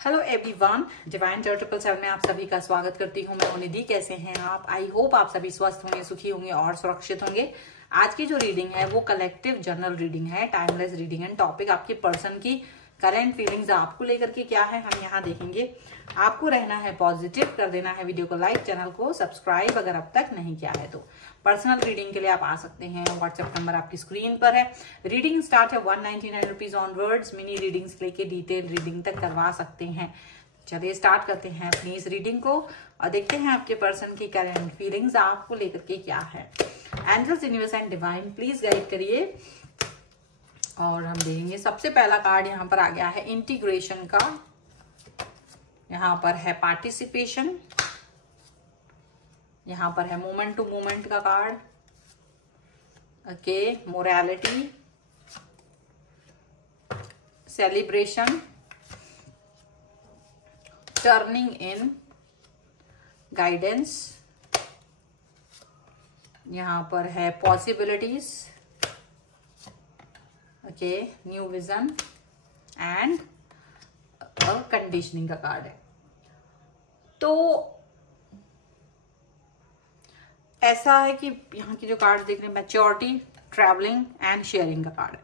Hello everyone, divine turtle 777 में आप सभी का स्वागत करती हूँ। मैं निधि। कैसे हैं आप? आई होप आप सभी स्वस्थ होंगे, सुखी होंगे और सुरक्षित होंगे। आज की जो रीडिंग है वो कलेक्टिव जर्नल रीडिंग है, टाइमलेस रीडिंग है। टॉपिक आपके पर्सन की करंट फीलिंग्स आपको लेकर के क्या है हम यहाँ देखेंगे। आपको रहना है पॉजिटिव, कर देना है वीडियो को लाइक, चैनल को सब्सक्राइब अगर अब तक नहीं किया है तो। पर्सनल रीडिंग के लिए आप आ सकते हैं, व्हाट्सएप नंबर आपकी स्क्रीन पर है। रीडिंग स्टार्ट है 199 रुपीज ऑनवर्ड्स। मिनी रीडिंग्स लेके डिटेल रीडिंग तक करवा सकते हैं। चलिए स्टार्ट करते हैं अपनी इस रीडिंग को और देखते हैं आपके पर्सन की करंट फीलिंग्स आपको लेकर के क्या है। Angels, universe and divine please guide करिए और हम देखेंगे। सबसे पहला कार्ड यहाँ पर आ गया है इंटीग्रेशन का। यहाँ पर है पार्टिसिपेशन, यहाँ पर है मोमेंट टू मोमेंट का card, okay, morality, celebration, turning इन, गाइडेंस, यहाँ पर है possibilities, okay, new vision and conditioning का कार्ड है। तो ऐसा है कि यहाँ की जो कार्ड देख रहे हैं, मैच्योरिटी, ट्रैवलिंग एंड शेयरिंग का कार्ड है।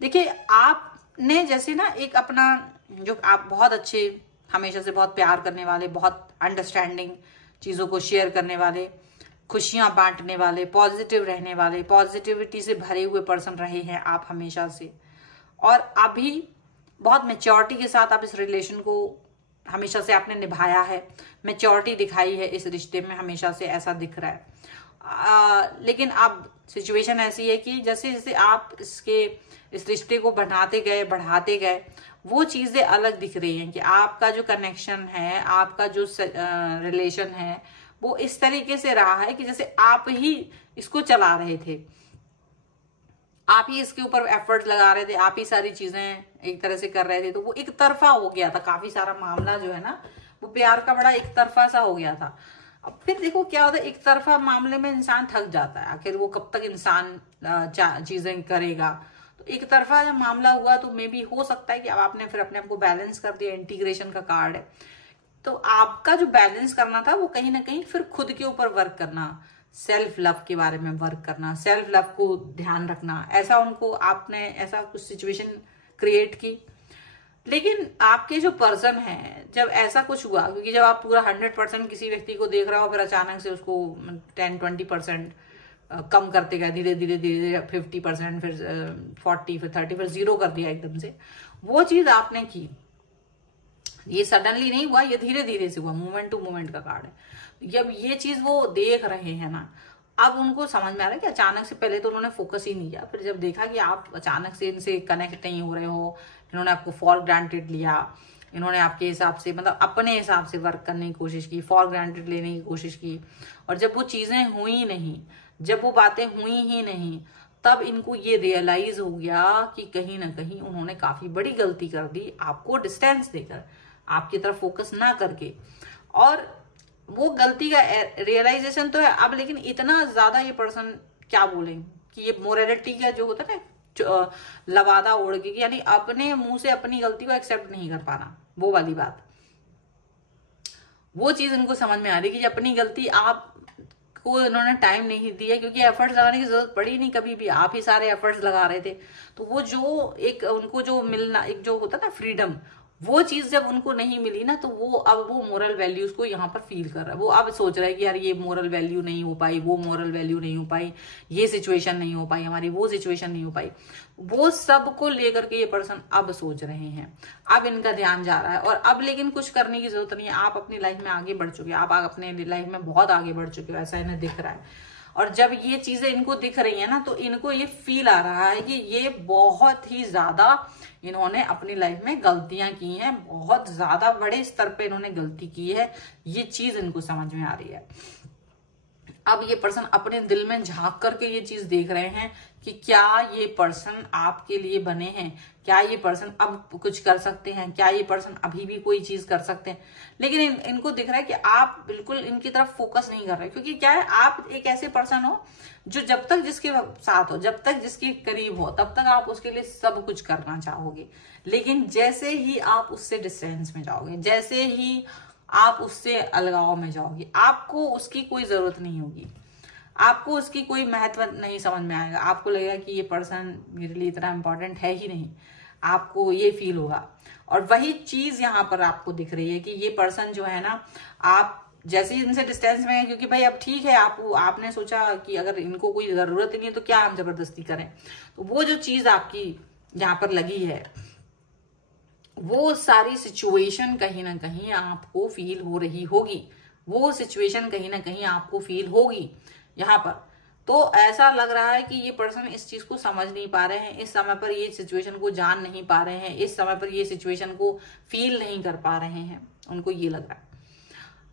देखिए, आपने जैसे ना एक अपना जो आप बहुत अच्छे, हमेशा से बहुत प्यार करने वाले, बहुत अंडरस्टैंडिंग, चीजों को शेयर करने वाले, खुशियां बांटने वाले, पॉजिटिव रहने वाले, पॉजिटिविटी से भरे हुए पर्सन रहे हैं आप हमेशा से। और अभी बहुत मैच्योरिटी के साथ आप इस रिलेशन को हमेशा से आपने निभाया है, मैच्योरिटी दिखाई है इस रिश्ते में, हमेशा से ऐसा दिख रहा है। लेकिन अब सिचुएशन ऐसी है कि जैसे जैसे आप इस रिश्ते को बढ़ाते गए वो चीजें अलग दिख रही हैं कि आपका जो कनेक्शन है, आपका जो रिलेशन है वो इस तरीके से रहा है कि जैसे आप ही इसको चला रहे थे, आप ही इसके ऊपर एफर्ट लगा रहे थे, आप ही सारी चीजें एक तरह से कर रहे थे। तो वो एक तरफा हो गया था, काफी सारा मामला जो है ना वो प्यार का बड़ा एक तरफा सा हो गया था। अब फिर देखो क्या होता है, एक तरफा मामले में इंसान थक जाता है। आखिर वो कब तक इंसान चीजें करेगा। तो एक तरफा जब मामला हुआ तो मे बी हो सकता है कि अब आपने फिर अपने आप को बैलेंस कर दिया। इंटीग्रेशन का कार्ड है, तो आपका जो बैलेंस करना था वो कहीं ना कहीं फिर खुद के ऊपर वर्क करना, सेल्फ लव के बारे में वर्क करना, सेल्फ लव को ध्यान रखना, ऐसा उनको आपने ऐसा कुछ सिचुएशन क्रिएट की। लेकिन आपके जो पर्सन है, जब ऐसा कुछ हुआ, क्योंकि जब आप पूरा 100% किसी व्यक्ति को देख रहे हो फिर अचानक से उसको 10-20% कम करते गए, धीरे धीरे 50%, फिर 40, फिर 30, फिर 0 कर दिया एकदम से। वो चीज आपने की, ये सडनली नहीं हुआ, ये धीरे धीरे से हुआ। मोमेंट टू मोमेंट का कार्ड है। जब ये चीज वो देख रहे हैं ना, अब उनको समझ में आ रहा है कि अचानक से, पहले तो उन्होंने फोकस ही नहीं किया, फिर जब देखा कि आप अचानक से इनसे कनेक्ट नहीं हो रहे हो, इन्होंने आपको फॉर ग्रांटेड लिया, इन्होंने आपके हिसाब से मतलब अपने हिसाब से वर्क करने की कोशिश की, फॉर ग्रांटेड लेने की कोशिश की, और जब वो चीजें हुई नहीं, जब वो बातें हुई ही नहीं, तब इनको ये रियलाइज हो गया कि कहीं ना कहीं उन्होंने काफी बड़ी गलती कर दी, आपको डिस्टेंस देकर, आपकी तरफ फोकस ना करके। और वो गलती का रियलाइजेशन तो है अब, लेकिन इतना ज्यादा ये पर्सन क्या बोलेंगे कि ये मोरालिटी का जो होता है ना, लवादा ओढ़ के, यानी अपने मुंह से अपनी गलती को एक्सेप्ट नहीं कर पाना, वो वाली बात, वो चीज इनको समझ में आ रही कि अपनी गलती आप को इन्होंने टाइम नहीं दिया, क्योंकि एफर्ट्स लगाने की जरूरत पड़ी नहीं कभी भी, आप ही सारे एफर्ट्स लगा रहे थे। तो वो जो एक उनको जो मिलना, एक जो होता ना फ्रीडम, वो चीज जब उनको नहीं मिली ना, तो वो अब वो मोरल वैल्यूज को यहाँ पर फील कर रहा है। वो अब सोच रहा है कि यार ये मोरल वैल्यू नहीं हो पाई, वो मोरल वैल्यू नहीं हो पाई, ये सिचुएशन नहीं हो पाई हमारी, वो सिचुएशन नहीं हो पाई। वो सब को लेकर के ये पर्सन अब सोच रहे हैं, अब इनका ध्यान जा रहा है। और अब लेकिन कुछ करने की जरूरत नहीं है, आप अपनी लाइफ में आगे बढ़ चुके हैं, आप अपने लाइफ में बहुत आगे बढ़ चुके हो, ऐसा इन्हें दिख रहा है। और जब ये चीजें इनको दिख रही है ना, तो इनको ये फील आ रहा है कि ये बहुत ही ज्यादा इन्होंने अपनी लाइफ में गलतियां की हैं, बहुत ज्यादा बड़े स्तर पे इन्होंने गलती की है, ये चीज इनको समझ में आ रही है। अब ये पर्सन अपने दिल में झांक करके ये चीज देख रहे हैं कि क्या ये पर्सन आपके लिए बने हैं, क्या ये पर्सन अब कुछ कर सकते हैं, क्या ये पर्सन अभी भी कोई चीज कर सकते हैं। लेकिन इनको दिख रहा है कि आप बिल्कुल इनकी तरफ फोकस नहीं कर रहे, क्योंकि क्या है, आप एक ऐसे पर्सन हो जो जब तक जिसके साथ हो, जब तक जिसके करीब हो, तब तक आप उसके लिए सब कुछ करना चाहोगे। लेकिन जैसे ही आप उससे डिस्टेंस में जाओगे, जैसे ही आप उससे अलगाव में जाओगे, आपको उसकी कोई जरूरत नहीं होगी, आपको उसकी कोई महत्व नहीं समझ में आएगा। आपको लगेगा कि ये पर्सन मेरे लिए इतना इंपॉर्टेंट है ही नहीं, आपको ये फील होगा। और वही चीज यहाँ पर आपको दिख रही है कि ये पर्सन जो है ना, आप जैसे ही इनसे डिस्टेंस में है, क्योंकि भाई अब ठीक है, आपने सोचा कि अगर इनको कोई जरूरत नहीं है तो क्या हम जबरदस्ती करें। तो वो जो चीज आपकी यहाँ पर लगी है, वो सारी सिचुएशन कहीं ना कहीं आपको फील हो रही होगी, वो सिचुएशन कहीं ना कहीं आपको फील होगी यहाँ पर। तो ऐसा लग रहा है कि ये पर्सन इस चीज को समझ नहीं पा रहे हैं, इस समय पर ये सिचुएशन को जान नहीं पा रहे हैं, इस समय पर ये सिचुएशन को फील नहीं कर पा रहे हैं, उनको ये लग रहा है।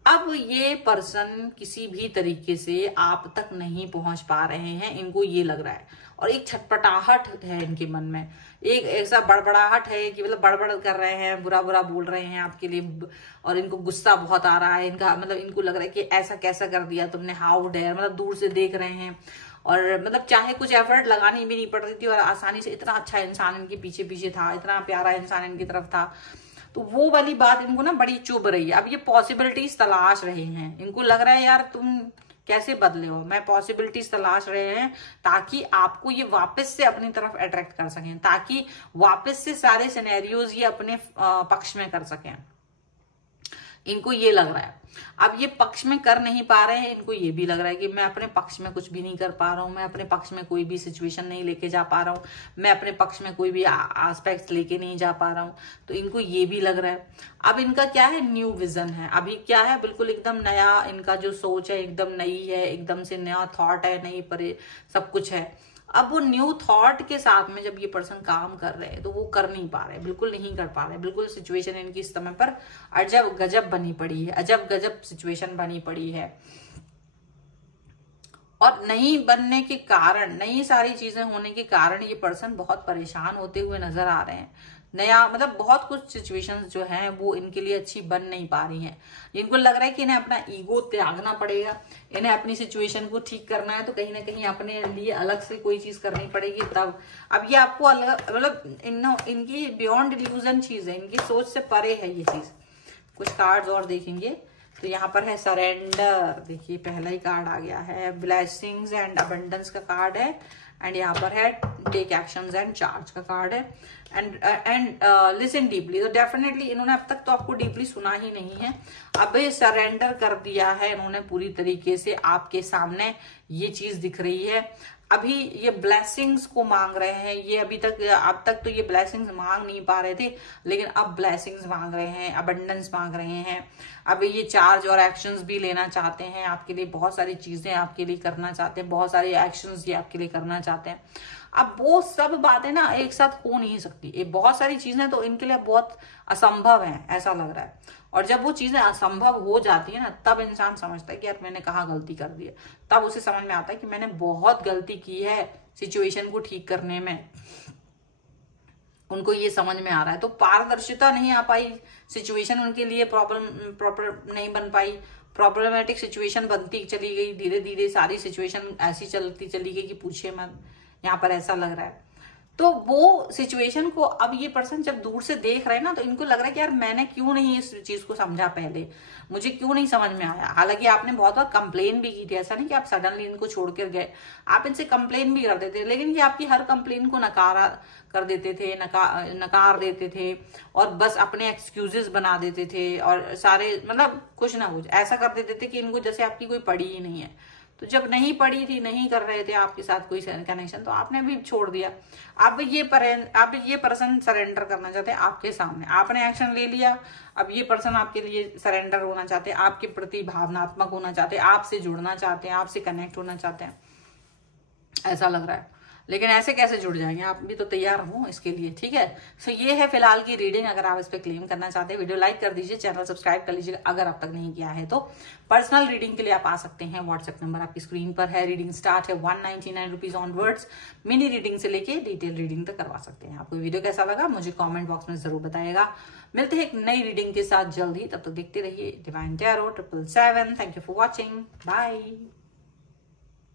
अब ये पर्सन किसी भी तरीके से आप तक नहीं पहुंच पा रहे हैं, इनको ये लग रहा है। और एक छटपटाहट है इनके मन में, एक ऐसा बड़बड़ाहट है कि मतलब बड़बड़ कर रहे हैं, बुरा बुरा बोल रहे हैं आपके लिए, और इनको गुस्सा बहुत आ रहा है इनका, मतलब इनको लग रहा है कि ऐसा कैसा कर दिया तुमने, हाउ डेयर, मतलब दूर से देख रहे हैं। और मतलब चाहे कुछ एफर्ट लगानी भी नहीं पड़ रही थी, और आसानी से इतना अच्छा इंसान इनके पीछे पीछे था, इतना प्यारा इंसान इनकी तरफ था, तो वो वाली बात इनको ना बड़ी चुभ रही है। अब ये पॉसिबिलिटीज तलाश रहे हैं, इनको लग रहा है यार तुम कैसे बदले हो, मैं पॉसिबिलिटीज तलाश रहे हैं ताकि आपको ये वापस से अपनी तरफ अट्रैक्ट कर सकें, ताकि वापस से सारे सिनेरियोज ये अपने पक्ष में कर सकें, इनको ये लग रहा है। अब ये पक्ष में कर नहीं पा रहे हैं, इनको ये भी लग रहा है कि मैं अपने पक्ष में कुछ भी नहीं कर पा रहा हूं, मैं अपने पक्ष में कोई भी सिचुएशन नहीं लेके जा पा रहा हूं, मैं अपने पक्ष में कोई भी एस्पेक्ट्स लेके नहीं जा पा रहा हूं, तो इनको ये भी लग रहा है। अब इनका क्या है, न्यू विजन है, अभी क्या है, बिल्कुल एकदम नया, इनका जो सोच है एकदम नई है, एकदम से नया थॉट है, नई पर सब कुछ है। अब वो न्यू थॉट के साथ में जब ये पर्सन काम कर रहे हैं तो वो कर नहीं पा रहे, बिल्कुल नहीं कर पा रहे, बिल्कुल सिचुएशन इनकी इस समय पर अजब गजब बनी पड़ी है, अजब गजब सिचुएशन बनी पड़ी है। और नहीं बनने के कारण, नई सारी चीजें होने के कारण ये पर्सन बहुत परेशान होते हुए नजर आ रहे हैं। नया मतलब बहुत कुछ सिचुएशंस जो हैं वो इनके लिए अच्छी बन नहीं पा रही हैं। इनको लग रहा है कि इन्हें अपना ईगो त्यागना पड़ेगा, इन्हें अपनी सिचुएशन को ठीक करना है, तो कहीं ना कहीं अपने लिए अलग से कोई चीज करनी पड़ेगी तब। अब ये आपको अलग, मतलब इनकी बियॉन्ड इल्यूजन चीज है, इनकी सोच से परे है ये चीज। कुछ कार्ड्स और देखेंगे तो यहाँ पर है सरेंडर, देखिए पहला ही कार्ड आ गया है, ब्लेसिंग्स एंड अबंडेंस का कार्ड है, एंड यहाँ पर है टेक एक्शंस एंड चार्ज का कार्ड है, एंड लिसन डीपली। तो डेफिनेटली इन्होंने अब तक तो आपको डीपली सुना ही नहीं है, अब ये सरेंडर कर दिया है इन्होंने पूरी तरीके से, आपके सामने ये चीज दिख रही है। अभी ये ब्लेसिंग्स को मांग रहे हैं, ये अब तक तो ये ब्लेसिंग्स मांग नहीं पा रहे थे, लेकिन अब ब्लेसिंग्स मांग रहे हैं, अबंडेंस मांग रहे हैं। अब ये चार्ज और एक्शंस भी लेना चाहते हैं, आपके लिए बहुत सारी चीजें आपके लिए करना चाहते हैं, बहुत सारे एक्शंस ये आपके लिए करना चाहते हैं। अब वो सब बातें ना एक साथ हो नहीं सकती, ये बहुत सारी चीजें तो इनके लिए बहुत असंभव है, ऐसा लग रहा है। और जब वो चीजें असंभव हो जाती है ना, तब इंसान समझता है कि यार मैंने कहाँ गलती कर दी है, तब उसे समझ में आता है कि मैंने बहुत गलती की है सिचुएशन को ठीक करने में, उनको ये समझ में आ रहा है। तो पारदर्शिता नहीं आ पाई, सिचुएशन उनके लिए प्रॉपर नहीं बन पाई, प्रॉब्लमेटिक सिचुएशन बनती चली गई, धीरे धीरे सारी सिचुएशन ऐसी चलती चली गई कि पूछे मत, यहाँ पर ऐसा लग रहा है। तो वो सिचुएशन को अब ये पर्सन जब दूर से देख रहे हैं ना, तो इनको लग रहा है कि यार मैंने क्यों नहीं इस चीज को समझा पहले, मुझे क्यों नहीं समझ में आया। हालांकि आपने बहुत बार कंप्लेन भी की थी, ऐसा नहीं कि आप सडनली इनको छोड़ कर गए, आप इनसे कंप्लेन भी कर देते थे, लेकिन ये आपकी हर कंप्लेन को नकारा कर देते थे, नकार देते थे, और बस अपने एक्सक्यूजेस बना देते थे, और सारे मतलब कुछ ना कुछ ऐसा कर देते थे कि इनको जैसे आपकी कोई पड़ी ही नहीं है। तो जब नहीं पड़ी थी, नहीं कर रहे थे आपके साथ कोई कनेक्शन, तो आपने भी छोड़ दिया। अब ये पर्सन सरेंडर करना चाहते हैं आपके सामने, आपने एक्शन ले लिया, अब ये पर्सन आपके लिए सरेंडर होना चाहते हैं, आपके प्रति भावनात्मक होना चाहते हैं, आपसे जुड़ना चाहते हैं, आपसे कनेक्ट होना चाहते हैं, ऐसा लग रहा है। लेकिन ऐसे कैसे जुड़ जाएंगे, आप भी तो तैयार हो इसके लिए, ठीक है। सो ये है फिलहाल की रीडिंग। अगर आप इस पर क्लेम करना चाहते हैं, वीडियो लाइक कर दीजिए, चैनल सब्सक्राइब कर लीजिए अगर आप तक नहीं किया है तो। पर्सनल रीडिंग के लिए आप आ सकते हैं, व्हाट्सएप नंबर आपकी स्क्रीन पर है। रीडिंग स्टार्ट है 199 रुपीज ऑनवर्ड्स। मिनी रीडिंग से लेके डिटेल रीडिंग तक करवा सकते हैं। आपको वीडियो कैसा लगा मुझे कॉमेंट बॉक्स में जरूर बताइएगा। मिलते हैं एक नई रीडिंग के साथ जल्द ही, तब तक देखते रहिए divine tarot 777। Thank you for watching, bye.